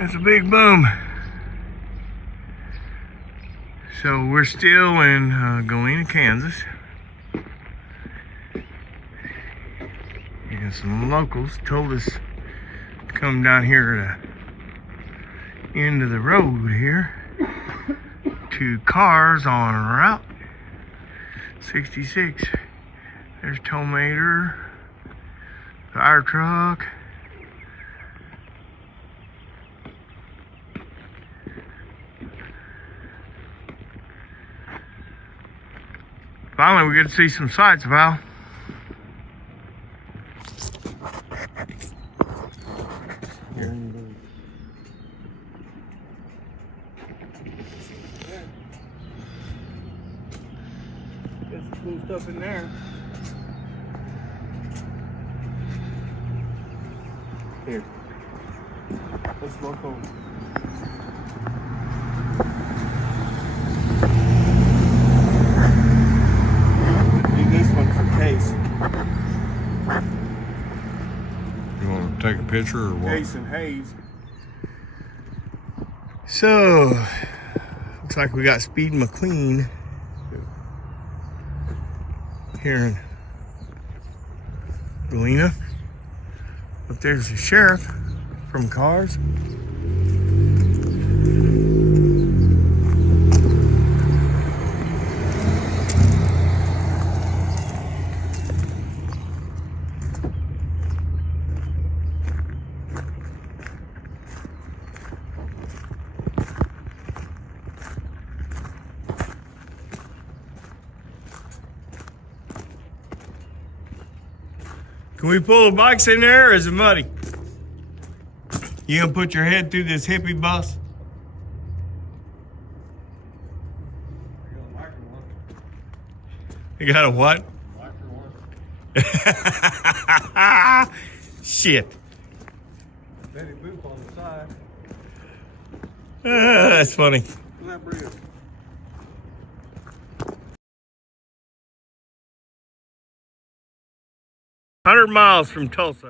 That's a big boom. So we're still in Galena, Kansas. And some locals told us to come down here to the end of the road here to cars on Route 66. There's Tomater, fire truck. Finally, we get to see some sights, Val. Here. There's some cool stuff in there. Here. Let's look over. Case. You want to take a picture or what? Case and Hayes. So, looks like we got Speed McQueen here in Galena. But there's the sheriff from Cars. Can we pull the bikes in there or is it muddy? You gonna put your head through this hippie bus? You got a what? Shit. Betty Boop on the side. That's funny. That bridge. 100 miles from Tulsa.